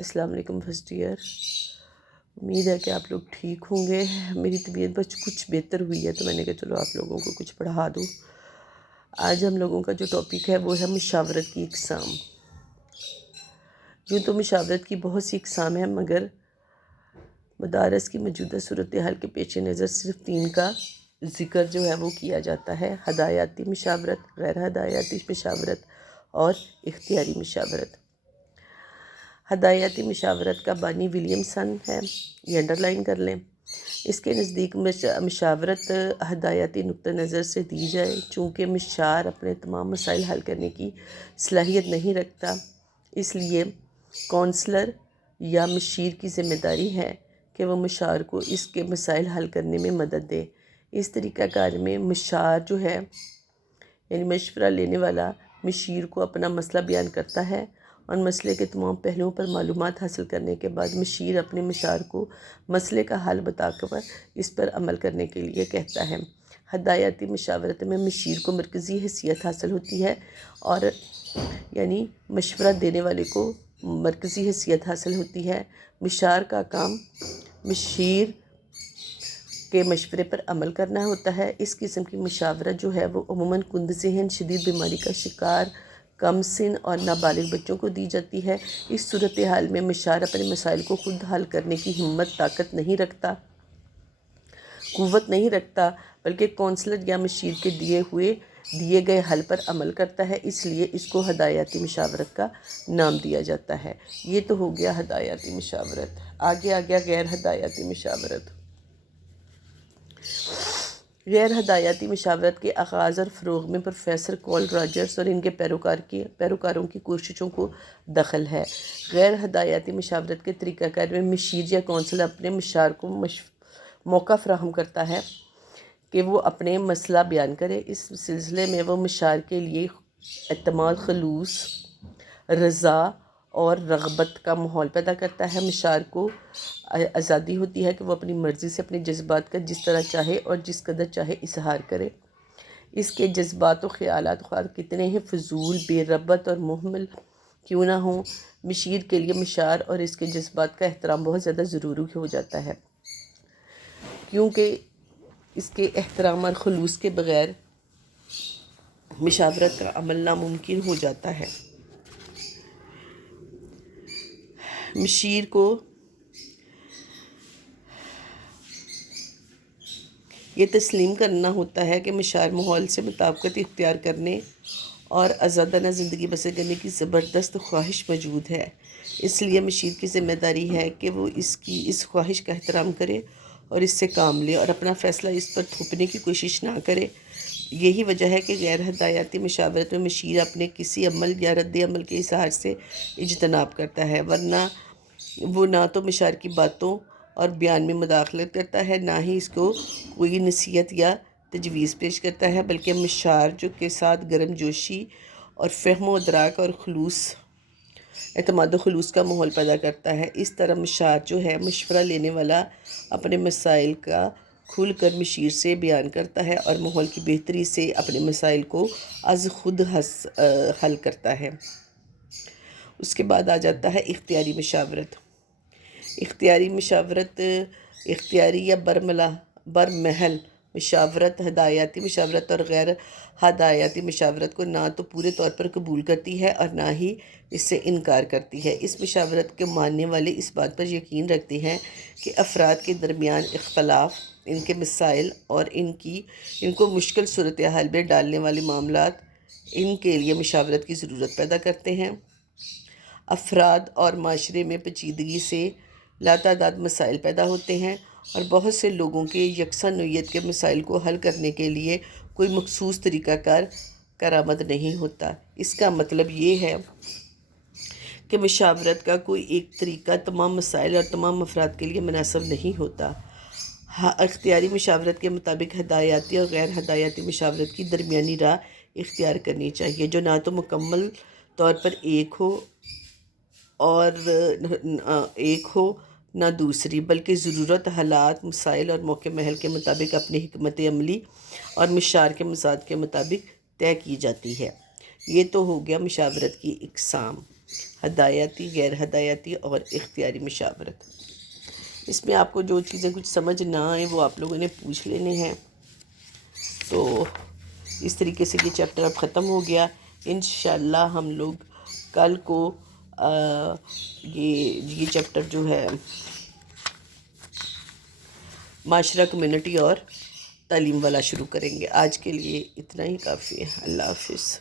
السلام علیکم first year. امید ہے کہ آپ لوگ ٹھیک ہوں گے۔ میری طبیعت بس کچھ بہتر ہوئی ہے تو میں نے کہا چلو آپ لوگوں کو کچھ پڑھا دوں۔ آج ہم لوگوں کا جو ٹاپک ہے وہ ہے مشاورت کی اقسام۔ یوں تو مشاورت کی بہت سی اقسام ہیں، مگر مدارس کی موجودہ صورتحال کے پیش نظر صرف 3 کا ذکر جو ہے وہ کیا جاتا ہے: ہدایاتی مشاورت، غیر ہدایاتی مشاورت اور اختیاری مشاورت۔ ہدایاتی مشاورت کا بانی ولیمسن ہے، یہ انڈرلائن کر لیں۔ اس کے نزدیک مشاورت ہدایاتی نقطہ نظر سے دی جائے، چونکہ مشار اپنے تمام مسائل حل کرنے کی صلاحیت نہیں رکھتا، اس لیے کونسلر یا مشیر کی ذمہ داری ہے کہ وہ مشار کو اس کے مسائل حل کرنے میں مدد دے۔ اس طریقہ کار میں مشار جو ہے یعنی مشورہ لینے والا مشیر کو اپنا مسئلہ بیان کرتا ہے اور مسئلے کے تمام پہلوؤں پر معلومات حاصل کرنے کے بعد مشیر اپنے مشار کو مسئلے کا حل بتا کر اس پر عمل کرنے کے لیے کہتا ہے۔ ہدایاتی مشاورت میں مشیر کو مرکزی حیثیت حاصل ہوتی ہے اور یعنی مشورہ دینے والے کو مرکزی حیثیت حاصل ہوتی ہے۔ مشار کا کام مشیر کے مشورے پر عمل کرنا ہوتا ہے۔ اس قسم کی مشاورت جو ہے وہ عموماً کند ذہن، شدید بیماری کا شکار، کم سن اور نابالغ بچوں کو دی جاتی ہے۔ اس صورتحال میں مشار اپنے مسائل کو خود حل کرنے کی ہمت، طاقت نہیں رکھتا، قوت نہیں رکھتا، بلکہ کونسلر یا مشیر کے دیے گئے حل پر عمل کرتا ہے، اس لیے اس کو ہدایاتی مشاورت کا نام دیا جاتا ہے۔ یہ تو ہو گیا ہدایاتی مشاورت۔ آگے آ گیا غیر ہدایاتی مشاورت۔ غیر ہدایاتی مشاورت کے آغاز اور فروغ میں پروفیسر کارل راجرز اور ان کے پیروکاروں کی کوششوں کو دخل ہے۔ غیر ہدایاتی مشاورت کے طریقہ کار میں مشیر یا کونسلر اپنے مشار کو موقع فراہم کرتا ہے کہ وہ اپنے مسئلہ بیان کرے۔ اس سلسلے میں وہ مشار کے لیے اعتماد، خلوص، رضا اور رغبت کا ماحول پیدا کرتا ہے۔ مشار کو آزادی ہوتی ہے کہ وہ اپنی مرضی سے اپنے جذبات کا جس طرح چاہے اور جس قدر چاہے اظہار کرے۔ اس کے جذبات و خیالات خواہ کتنے ہی فضول، بے ربط اور مہمل کیوں نہ ہوں، مشیر کے لیے مشار اور اس کے جذبات کا احترام بہت زیادہ ضروری ہو جاتا ہے، کیونکہ اس کے احترام اور خلوص کے بغیر مشاورت کا عمل ناممکن ہو جاتا ہے۔ مشیر کو یہ تسلیم کرنا ہوتا ہے کہ مشار ماحول سے مطابقت اختیار کرنے اور آزادانہ زندگی بسر کرنے کی زبردست خواہش موجود ہے، اس لیے مشیر کی ذمہ داری ہے کہ وہ اس خواہش کا احترام کرے اور اس سے کام لے اور اپنا فیصلہ اس پر تھوپنے کی کوشش نہ کرے۔ یہی وجہ ہے کہ غیر ہدایاتی مشاورت میں مشیر اپنے کسی عمل یا رد عمل کے اظہار سے اجتناب کرتا ہے، ورنہ وہ نہ تو مشار کی باتوں اور بیان میں مداخلت کرتا ہے، نہ ہی اس کو کوئی نصیحت یا تجویز پیش کرتا ہے، بلکہ مشار کے ساتھ گرم جوشی اور فہم و ادراک اور اعتماد و خلوص کا ماحول پیدا کرتا ہے۔ اس طرح مشار جو ہے مشورہ لینے والا اپنے مسائل کا کھل کر مشیر سے بیان کرتا ہے اور ماحول کی بہتری سے اپنے مسائل کو از خود حل کرتا ہے۔ اس کے بعد آ جاتا ہے اختیاری مشاورت۔ اختیاری مشاورت اختیاری یا برمحل مشاورت ہدایاتی مشاورت اور غیر ہدایاتی مشاورت کو نہ تو پورے طور پر قبول کرتی ہے اور نہ ہی اس سے انکار کرتی ہے۔ اس مشاورت کے ماننے والے اس بات پر یقین رکھتے ہیں کہ افراد کے درمیان اختلاف، ان کے مسائل اور ان کو مشکل صورتحال میں ڈالنے والے معاملات ان کے لیے مشاورت کی ضرورت پیدا کرتے ہیں۔ افراد اور معاشرے میں پیچیدگی سے لاتعداد مسائل پیدا ہوتے ہیں اور بہت سے لوگوں کے یکساں نوعیت کے مسائل کو حل کرنے کے لیے کوئی مخصوص طریقہ کار کارآمد نہیں ہوتا۔ اس کا مطلب یہ ہے کہ مشاورت کا کوئی ایک طریقہ تمام مسائل اور تمام افراد کے لیے مناسب نہیں ہوتا۔ اختیاری مشاورت کے مطابق ہدایاتی اور غیر ہدایاتی مشاورت کی درمیانی راہ اختیار کرنی چاہیے، جو نہ تو مکمل طور پر ایک ہو نہ دوسری، بلکہ ضرورت، حالات، مسائل اور موقع محل کے مطابق اپنی حکمت عملی اور مشار کے مزاج کے مطابق طے کی جاتی ہے۔ یہ تو ہو گیا مشاورت کی اقسام۔ ہدایتی، غیر ہدایتی اور اختیاری مشاورت۔ اس میں آپ کو جو چیزیں کچھ سمجھ نہ آئیں وہ آپ لوگوں نے پوچھ لینے ہیں۔ تو اس طریقے سے یہ چیپٹر اب ختم ہو گیا۔ انشاءاللہ ہم لوگ کل کو یہ چیپٹر جو ہے معاشرہ، کمیونٹی اور تعلیم والا شروع کریں گے۔ آج کے لیے اتنا ہی کافی ہے۔ اللہ حافظ۔